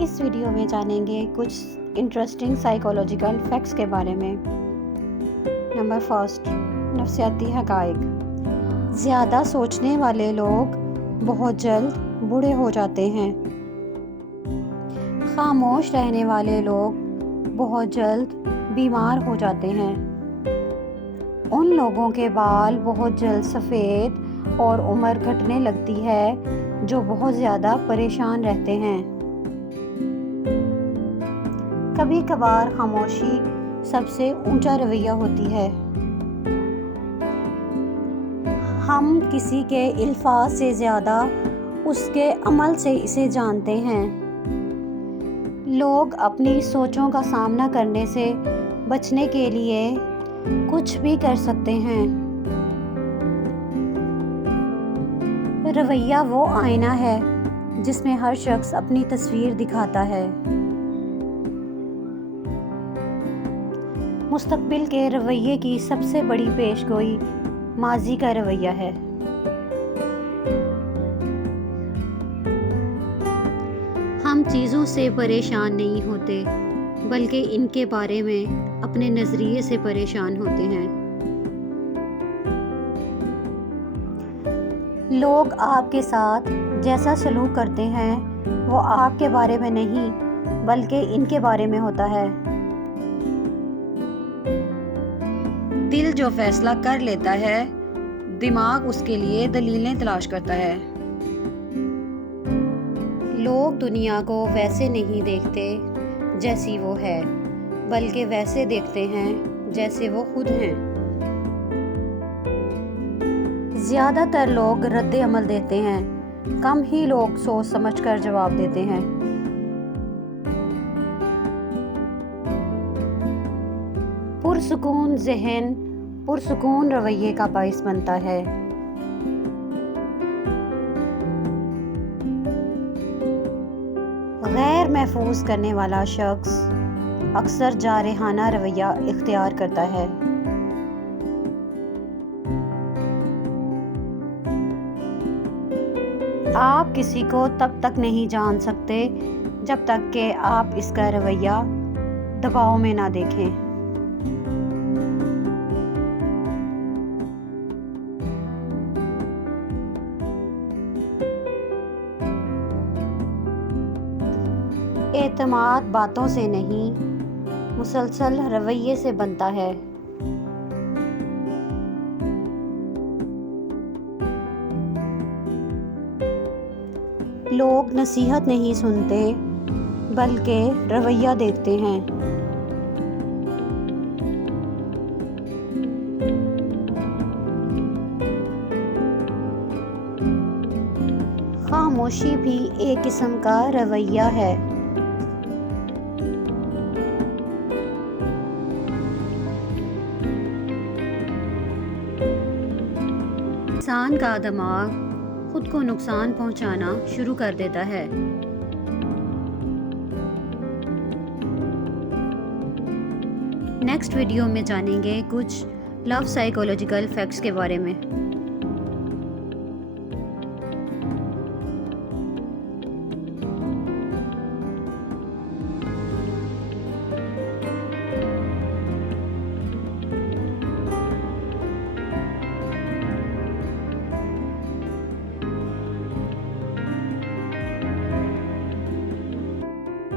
इस वीडियो में जानेंगे कुछ इंटरेस्टिंग साइकोलॉजिकल फैक्ट्स के बारे में। नंबर फर्स्ट, नफ्सियाती हक़ाइक़। ज़्यादा सोचने वाले लोग बहुत जल्द बूढ़े हो जाते हैं। खामोश रहने वाले लोग बहुत जल्द बीमार हो जाते हैं। उन लोगों के बाल बहुत जल्द सफ़ेद और उम्र घटने लगती है जो बहुत ज़्यादा परेशान रहते हैं। कभी कभार खामोशी सबसे ऊंचा रवैया होती है। हम किसी के अल्फाज से ज़्यादा उसके अमल से इसे जानते हैं। लोग अपनी सोचों का सामना करने से बचने के लिए कुछ भी कर सकते हैं। रवैया वो आईना है जिसमें हर शख्स अपनी तस्वीर दिखाता है। मुस्तकबिल के रवैये की सबसे बड़ी पेशगोई माजी का रवैया है। हम चीज़ों से परेशान नहीं होते बल्कि इनके बारे में अपने नज़रिए से परेशान होते हैं। लोग आपके साथ जैसा सलूक करते हैं वो आपके बारे में नहीं बल्कि इनके बारे में होता है। दिल जो फैसला कर लेता है, दिमाग उसके लिए दलीलें तलाश करता है। लोग दुनिया को वैसे नहीं देखते जैसी वो है, बल्कि वैसे देखते हैं जैसे वो खुद हैं। ज़्यादातर लोग रद्द अमल देते हैं, कम ही लोग सोच समझकर जवाब देते हैं। पुरसुकून ज़हन पुरसुकून रवैये का बाइस बनता है। गैर महफूज करने वाला शख्स अक्सर जारहाना रवैया इख्तियार करता है। आप किसी को तब तक नहीं जान सकते जब तक कि आप इसका रवैया दबाव में ना देखें। एतमाद बातों से नहीं, मुसलसल रवैये से बनता है। लोग नसीहत नहीं सुनते बल्कि रवैया देखते हैं। खामोशी भी एक किस्म का रवैया है। इंसान का दिमाग खुद को नुकसान पहुंचाना शुरू कर देता है। नेक्स्ट वीडियो में जानेंगे कुछ लव साइकोलॉजिकल फैक्ट्स के बारे में।